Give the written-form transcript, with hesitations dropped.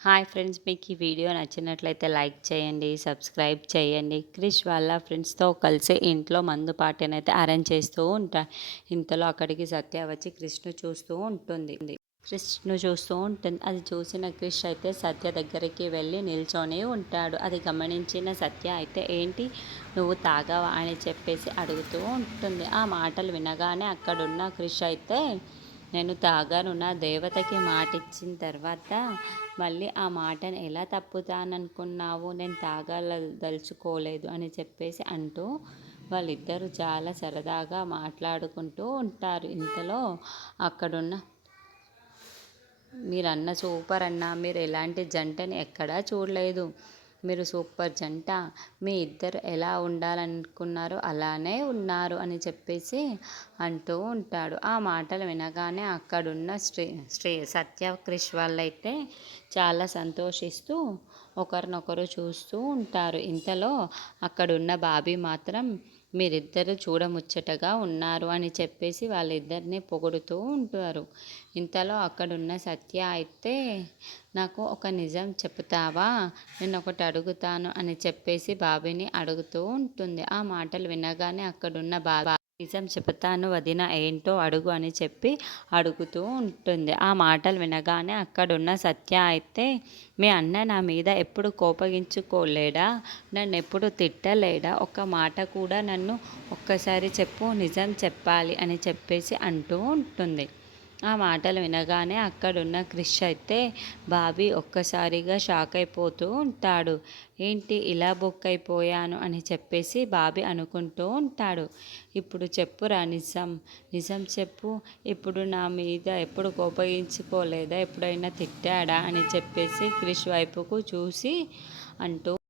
Hi friends, మీకు ఈ video నచ్చినట్లయితే లైక్ చేయండి, సబ్స్క్రైబ్ చేయండి. క్రిష్ వాళ్ళ ఫ్రెండ్స్తో కలిసి ఇంట్లో మందు పార్టీని అయితే అరేంజ్ చేస్తూ ఉంటారు. ఇంతలో అక్కడికి సత్య వచ్చి క్రిష్ను చూస్తూ ఉంటుంది. క్రిష్ను చూస్తూ ఉంటుంది. అది చూసిన క్రిష్ అయితే సత్య దగ్గరికి వెళ్ళి నిల్చొని ఉంటాడు. అది గమనించిన సత్య అయితే ఏంటి నువ్వు తాగావా అని చెప్పేసి అడుగుతూ ఉంటుంది. ఆ మాటలు వినగానే అక్కడున్న క్రిష్ అయితే నేను తాగాను, నా దేవతకి మాటిచ్చిన తర్వాత మళ్ళీ ఆ మాటను ఎలా తప్పుతాననుకున్నావు, నేను తాగదలుచుకోలేదు అని చెప్పేసి అంటూ వాళ్ళిద్దరూ చాలా సరదాగా మాట్లాడుకుంటూ ఉంటారు. ఇంతలో అక్కడున్న మీరన్న సూపర్ అన్న, మీరు ఎలాంటి జంటని ఎక్కడా చూడలేదు, మీరు సూపర్ జంట, మీ ఇద్దరు ఎలా ఉండాలనుకున్నారో అలానే ఉన్నారు అని చెప్పేసి అంటూ ఉంటాడు. ఆ మాటలు వినగానే అక్కడున్న సత్య క్రిష్ వాళ్ళైతే చాలా సంతోషిస్తూ ఒకరినొకరు చూస్తూ ఉంటారు. ఇంతలో అక్కడున్న బాబీ మాత్రం మీరిద్దరూ చూడముచ్చటగా ఉన్నారు అని చెప్పేసి వాళ్ళిద్దరిని పొగుడుతూ ఉంటారు. ఇంతలో అక్కడున్న సత్య అయితే నాకు ఒక నిజం చెప్తావా, నేను ఒకటి అడుగుతాను అని చెప్పేసి బాబీని అడుగుతూ ఉంటుంది. ఆ మాటలు వినగానే అక్కడున్న బాబీ నిజం చెప్తాను వదిన, ఏంటో అడుగు అని చెప్పి అడుగుతూ ఉంటుంది. ఆ మాటలు వినగానే అక్కడున్న సత్య అయితే మీ అన్న నా మీద ఎప్పుడు కోపగించుకోలేడా, నన్ను ఎప్పుడు తిట్టలేడా, ఒక్క మాట కూడా నన్ను ఒక్కసారి చెప్పు, నిజం చెప్పాలి అని చెప్పేసి అంటూ ఉంటుంది. ఆ మాటలు వినగానే అక్కడున్న క్రిష్ అయితే బాబీ ఒక్కసారిగా షాక్ అయిపోతూ ఉంటాడు. ఏంటి ఇలా బుక్ అయిపోయాను అని చెప్పేసి బాబీ అనుకుంటూ ఉంటాడు. ఇప్పుడు చెప్పురా నిజం, నిజం చెప్పు, ఇప్పుడు నా మీద ఎప్పుడు కోపగించుకోలేదా, ఎప్పుడైనా తిట్టాడా అని చెప్పేసి క్రిష్ వైపుకు చూసి అంటూ